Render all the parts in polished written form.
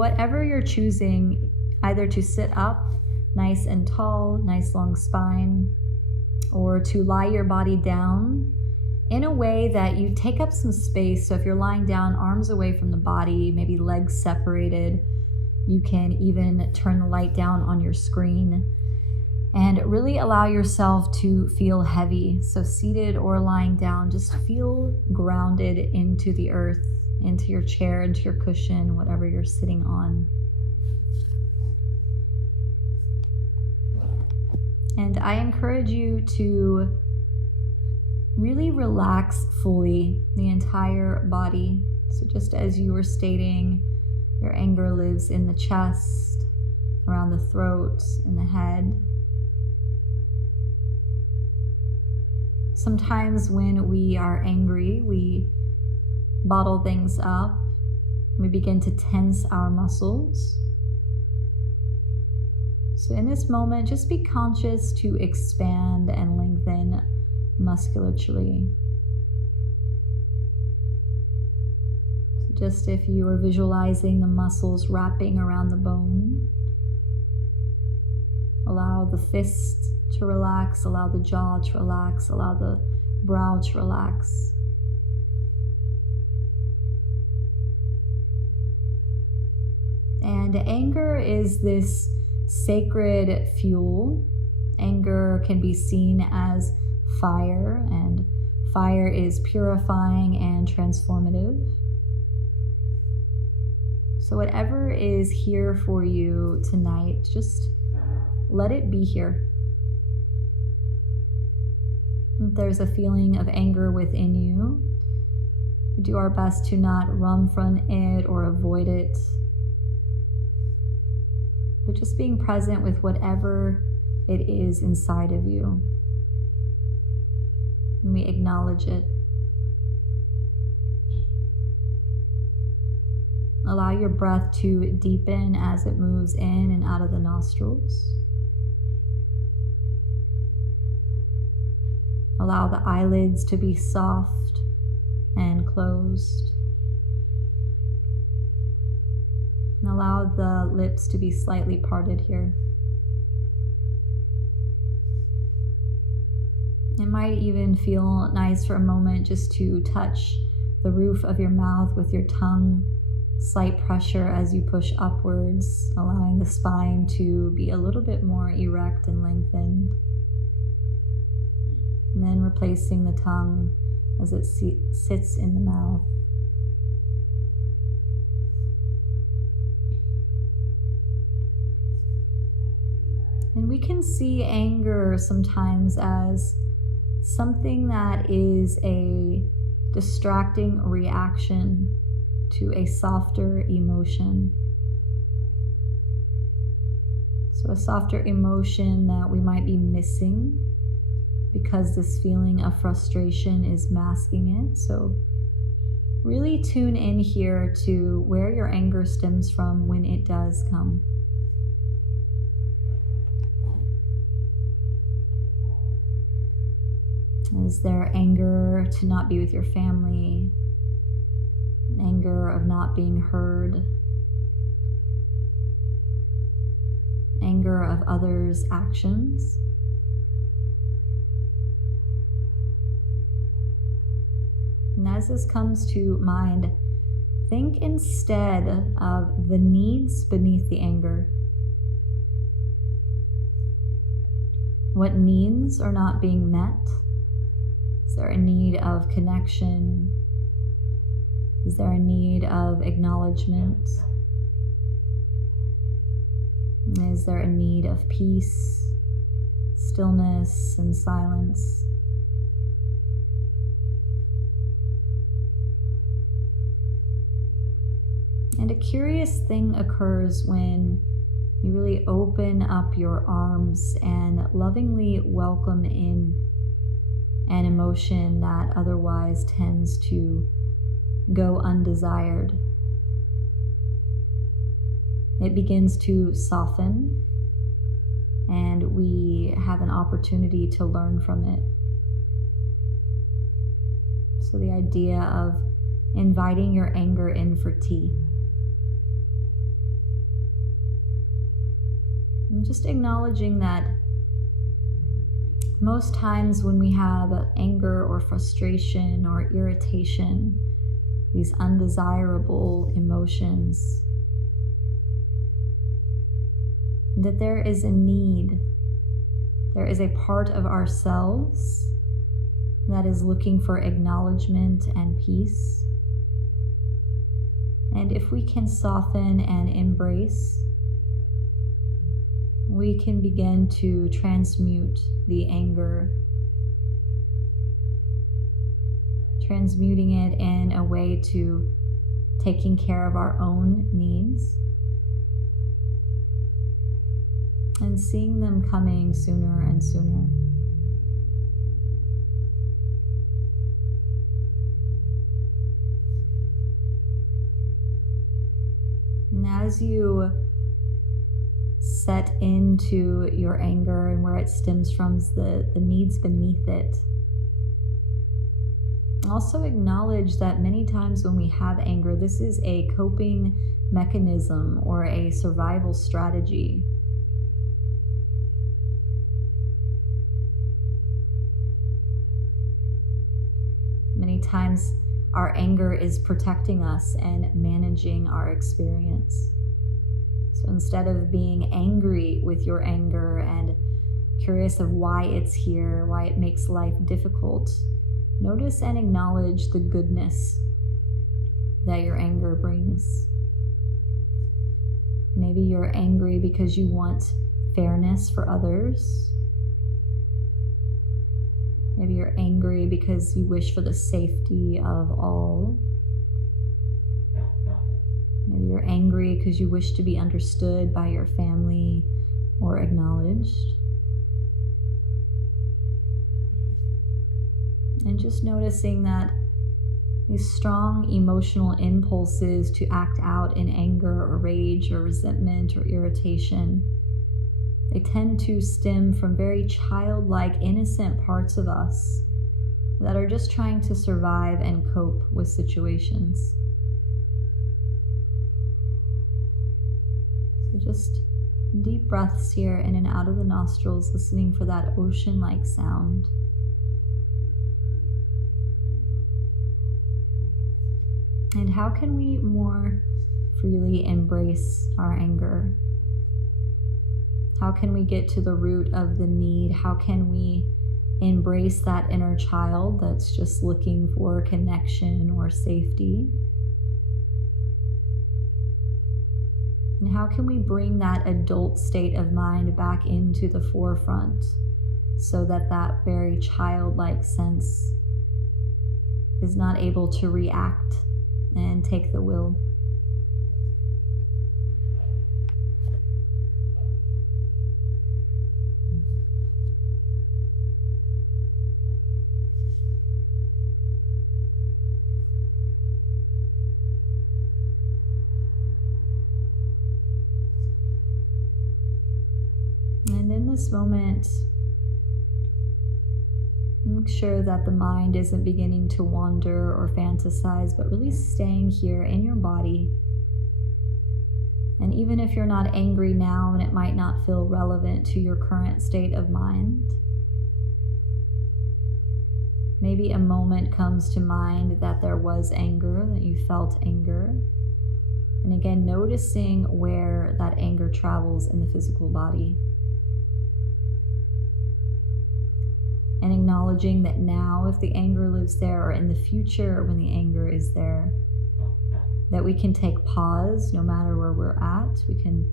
whatever you're choosing, either to sit up nice and tall, nice long spine, or to lie your body down in a way that you take up some space. So if you're lying down, arms away from the body, maybe legs separated, you can even turn the light down on your screen and really allow yourself to feel heavy. So seated or lying down, just feel grounded into the earth, into your chair, into your cushion, whatever you're sitting on. And I encourage you to really relax fully the entire body. So just as you were stating, your anger lives in the chest, around the throat, in the head. Sometimes when we are angry, we bottle things up. We begin to tense our muscles. So in this moment, just be conscious to expand and lengthen musculaturely. So just if you are visualizing the muscles wrapping around the bone, allow the fist to relax, allow the jaw to relax, allow the brow to relax. And anger is this sacred fuel. Anger can be seen as fire, and fire is purifying and transformative. So whatever is here for you tonight, just let it be here. If there's a feeling of anger within you, we do our best to not run from it or avoid it, but just being present with whatever it is inside of you. And we acknowledge it. Allow your breath to deepen as it moves in and out of the nostrils. Allow the eyelids to be soft and closed. And allow the lips to be slightly parted here. It might even feel nice for a moment just to touch the roof of your mouth with your tongue, slight pressure as you push upwards, allowing the spine to be a little bit more erect and lengthened. And then replacing the tongue as it sits in the mouth. And we can see anger sometimes as something that is a distracting reaction to a softer emotion. So a softer emotion that we might be missing because this feeling of frustration is masking it. So really tune in here to where your anger stems from when it does come. Is there anger to not be with your family? Anger of not being heard? Anger of others' actions? And as this comes to mind, think instead of the needs beneath the anger. What needs are not being met? Is there a need of connection? Is there a need of acknowledgement? Is there a need of peace, stillness, and silence? And a curious thing occurs when you really open up your arms and lovingly welcome in an emotion that otherwise tends to go undesired. It begins to soften, and we have an opportunity to learn from it. So the idea of inviting your anger in for tea. And just acknowledging that most times when we have anger or frustration or irritation, these undesirable emotions, that there is a need, there is a part of ourselves that is looking for acknowledgement and peace. And if we can soften and embrace, we can begin to transmute the anger, transmuting it in a way to taking care of our own needs and seeing them coming sooner and sooner. And as you set into your anger and where it stems from, the needs beneath it, also acknowledge that many times when we have anger, this is a coping mechanism or a survival strategy. Many times our anger is protecting us and managing our experience. So instead of being angry with your anger and curious of why it's here, why it makes life difficult, notice and acknowledge the goodness that your anger brings. Maybe you're angry because you want fairness for others. Maybe you're angry because you wish for the safety of all. Maybe you're angry because you wish to be understood by your family or acknowledged. And just noticing that these strong emotional impulses to act out in anger or rage or resentment or irritation, they tend to stem from very childlike, innocent parts of us that are just trying to survive and cope with situations. So just deep breaths here in and out of the nostrils, listening for that ocean-like sound. And how can we more freely embrace our anger? How can we get to the root of the need? How can we embrace that inner child that's just looking for connection or safety? And how can we bring that adult state of mind back into the forefront so that that very childlike sense is not able to react and take the will? And in this moment, make sure that the mind isn't beginning to wander or fantasize, but really staying here in your body. And even if you're not angry now and it might not feel relevant to your current state of mind, maybe a moment comes to mind that there was anger, that you felt anger. And again, noticing where that anger travels in the physical body. And acknowledging that now, if the anger lives there, or in the future when the anger is there, that we can take pause no matter where we're at. We can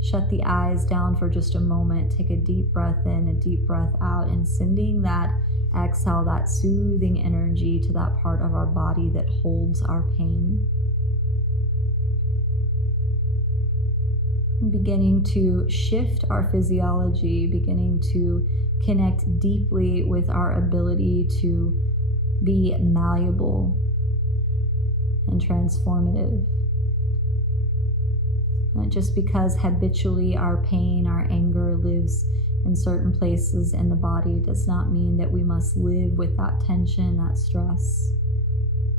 shut the eyes down for just a moment, take a deep breath in, a deep breath out, and sending that exhale, that soothing energy to that part of our body that holds our pain. Beginning to shift our physiology, beginning to connect deeply with our ability to be malleable and transformative. Not just because habitually our pain, our anger lives in certain places in the body does not mean that we must live with that tension, that stress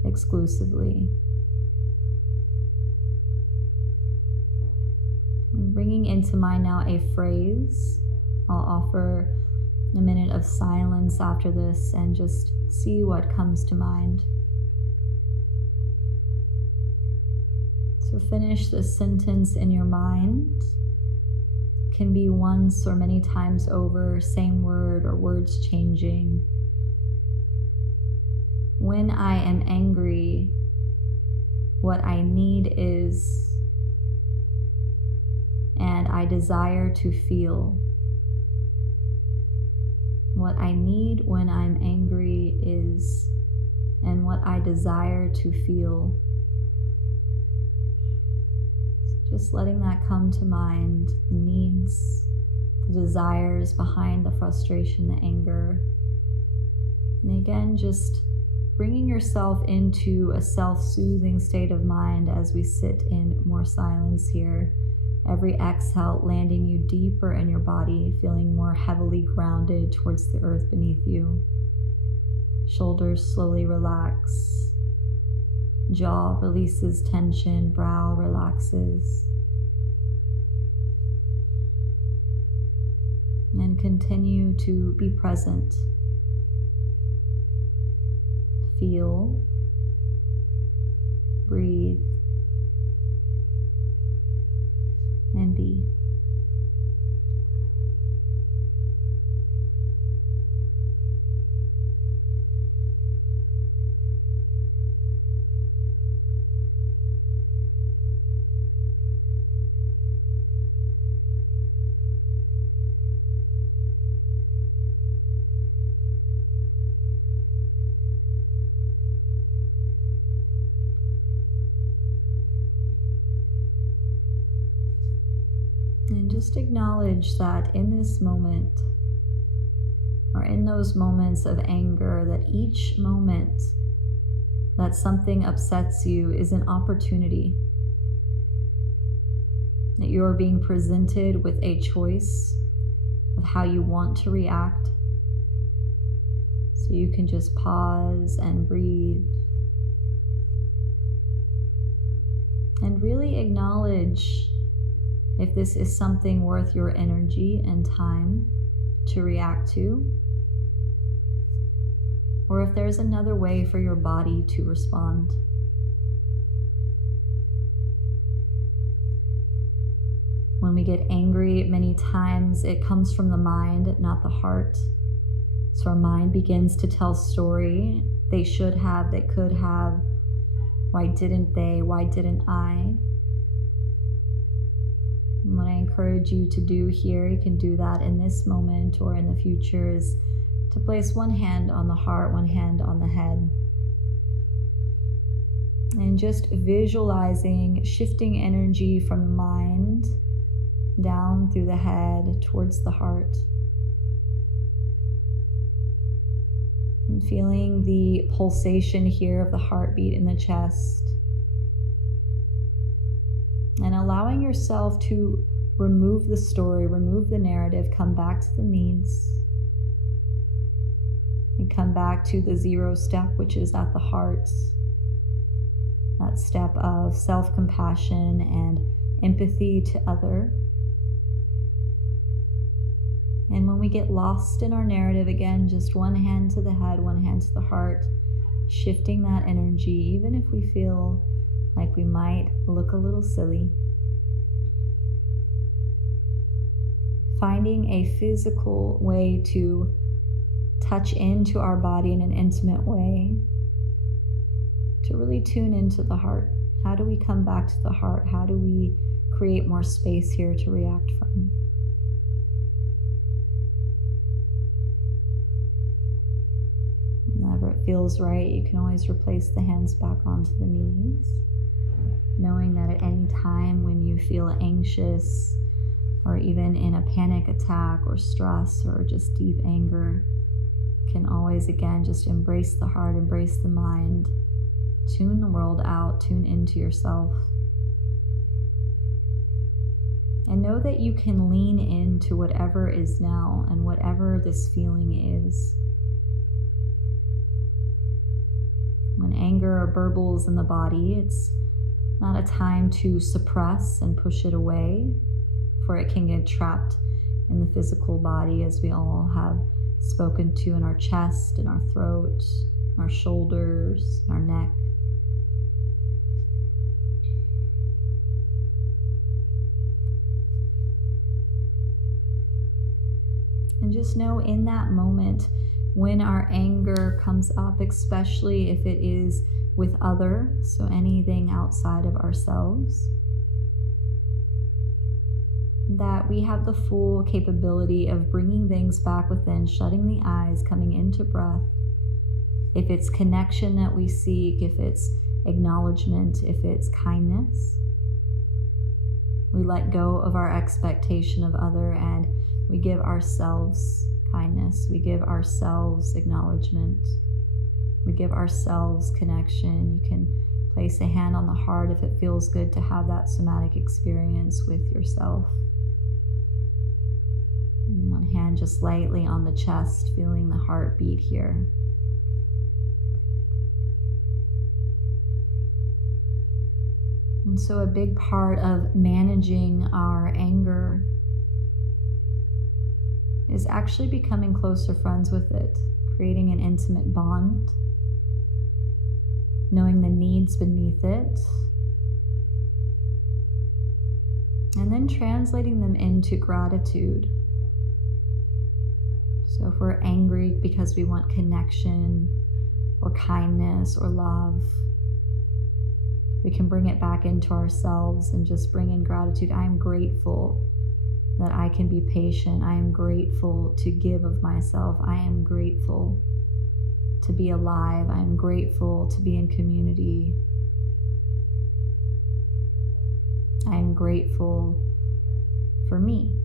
exclusively. bringing into mind now a phrase. I'll offer a minute of silence after this and just see what comes to mind. So finish this sentence in your mind. Can be once or many times over, same word or words changing. When I am angry, what I need is, and I desire to feel. What I need when I'm angry is, and what I desire to feel. So just letting that come to mind, the needs, the desires behind the frustration, the anger. And again, just bringing yourself into a self-soothing state of mind as we sit in more silence here. Every exhale landing you deeper in your body, feeling more heavily grounded towards the earth beneath you. Shoulders slowly relax. Jaw releases tension, brow relaxes. And continue to be present. Feel, breathe, and be. And just acknowledge that in this moment, or in those moments of anger, that each moment that something upsets you is an opportunity. That you are being presented with a choice of how you want to react. So you can just pause and breathe. And really acknowledge if this is something worth your energy and time to react to, or if there's another way for your body to respond. When we get angry, many times it comes from the mind, not the heart. So our mind begins to tell story. They should have, they could have. Why didn't they? Why didn't I? And what I encourage you to do here, you can do that in this moment or in the future, is to place one hand on the heart, one hand on the head. And just visualizing, shifting energy from the mind down through the head towards the heart. And feeling the pulsation here of the heartbeat in the chest. And allowing yourself to remove the story, remove the narrative, come back to the needs. And come back to the zero step, which is at the heart. That step of self-compassion and empathy to other. And when we get lost in our narrative, again, just one hand to the head, one hand to the heart, shifting that energy, even if we feel like we might look a little silly. Finding a physical way to touch into our body in an intimate way, to really tune into the heart. How do we come back to the heart? How do we create more space here to react from? Whenever it feels right, you can always replace the hands back onto the knees, knowing that at any time when you feel anxious or even in a panic attack or stress or just deep anger, you can always again just embrace the heart, embrace the mind, tune the world out, tune into yourself. And know that you can lean into whatever is now and whatever this feeling is. When anger burbles in the body, it's not a time to suppress and push it away. for it can get trapped in the physical body, as we all have spoken to, in our chest, in our throat, in our shoulders, in our neck. And just know in that moment when our anger comes up, especially if it is with other, so anything outside of ourselves, that we have the full capability of bringing things back within, shutting the eyes, coming into breath. If it's connection that we seek, if it's acknowledgement, if it's kindness, we let go of our expectation of other and we give ourselves kindness. We give ourselves acknowledgement. We give ourselves connection. You can place a hand on the heart if it feels good to have that somatic experience with yourself. And one hand just lightly on the chest, feeling the heartbeat here. And so a big part of managing our anger is actually becoming closer friends with it, creating an intimate bond, knowing the needs beneath it, and then translating them into gratitude. So if we're angry because we want connection or kindness or love, we can bring it back into ourselves and just bring in gratitude. I am grateful that I can be patient. I am grateful to give of myself. I am grateful to be alive. I am grateful to be in community. I am grateful for me.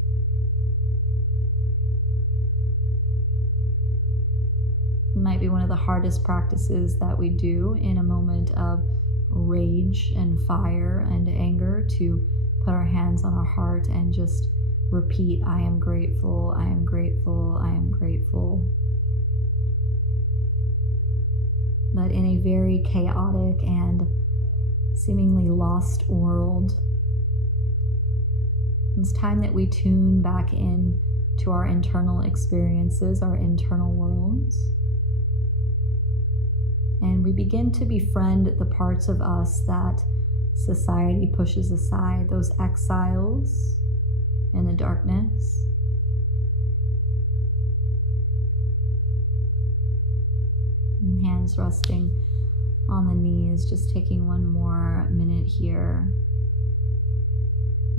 It might be one of the hardest practices that we do in a moment of rage and fire and anger, to put our hands on our heart and just repeat, I am grateful, I am grateful, I am grateful. But in a very chaotic and seemingly lost world, it's time that we tune back in to our internal experiences, our internal worlds. And we begin to befriend the parts of us that society pushes aside, those exiles in the darkness. And hands resting on the knees, just taking one more minute here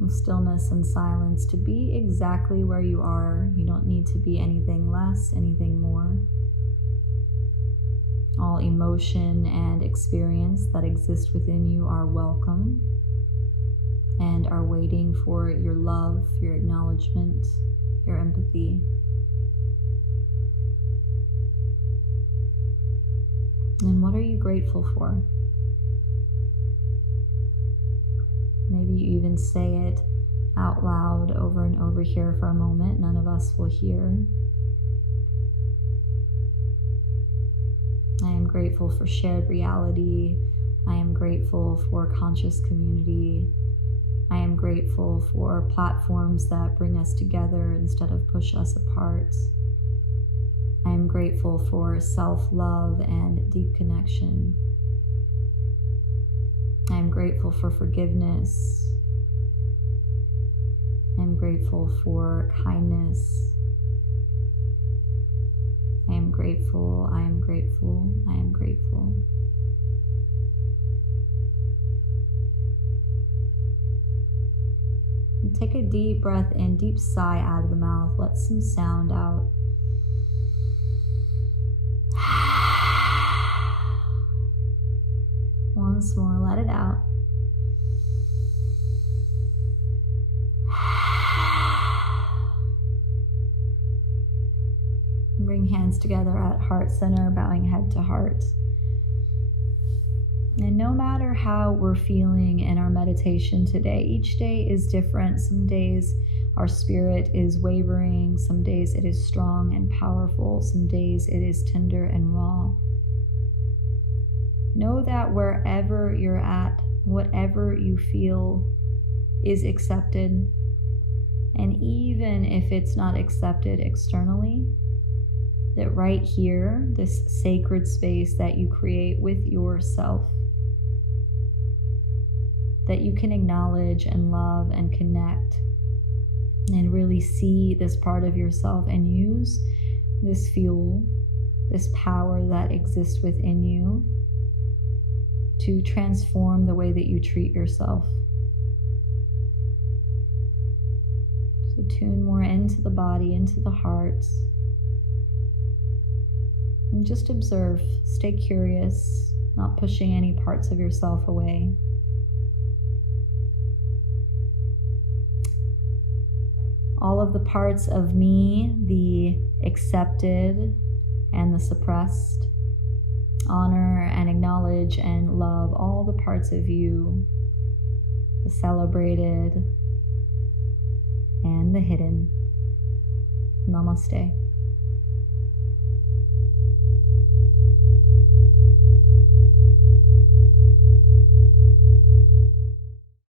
of stillness and silence to be exactly where you are. You don't need to be anything less, anything more. All emotion and experience that exist within you are welcome and are waiting for your love, your acknowledgement, your empathy. And what are you grateful for? Maybe you even say it out loud over and over here for a moment. None of us will hear. I am grateful for shared reality. I am grateful for conscious community. I am grateful for platforms that bring us together instead of push us apart. I am grateful for self-love and deep connection. I am grateful for forgiveness. I am grateful for kindness. I am grateful, I am grateful, I am grateful. And take a deep breath in, deep sigh out of the mouth. Let some sound out. Once more, let it out. Bring hands together at heart center, bowing head to heart. And no matter how we're feeling in our meditation today, each day is different. Some days our spirit is wavering. Some days it is strong and powerful. Some days it is tender and raw. Know that wherever you're at, whatever you feel is accepted. And even if it's not accepted externally, that right here, this sacred space that you create with yourself, that you can acknowledge and love and connect and really see this part of yourself and use this fuel, this power that exists within you to transform the way that you treat yourself. So tune more into the body, into the heart, and just observe. Stay curious, not pushing any parts of yourself away. All of the parts of me, the accepted and the suppressed, honor and acknowledge and love all the parts of you, the celebrated and the hidden. Namaste.